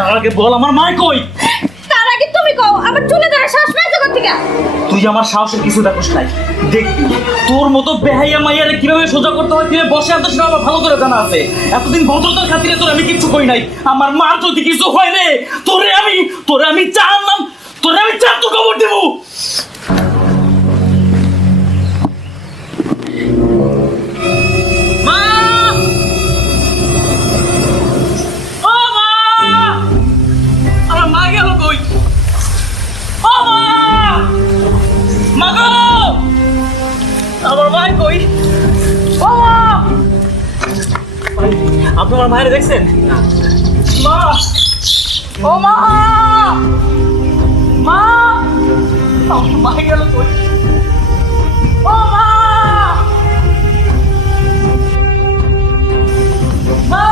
তার আগে বল আমার মা কই? তার আগে তুমি কও আমার চুলে ধরে শ্বাস পাইছো কোথেকে? তুই আমার সাহসের কিছু দেখোস নাই। দেখবি তোর মতো বেহাইয়া মাইয়ারে কিভাবে সোজা করতে হয় কিভাবে বসে আনতে সেটা আমার ভালো করে জানা আছে। এতদিন ভদ্রতার খাতিরে তোর আমি কিচ্ছু কই নাই। আমার মার যদি কিছু হয় রে তোরে আমি জানলাম তোরে আমি চার তো খবর দেবো। মা! ও মা! আমার মা গেল কই? ও মা! মা গো! আমার মা কই? ও মা! আপনি আমার মায়ের দেখছেন? মা! ও মা! মা! আমার মা গেল কই? ও মা!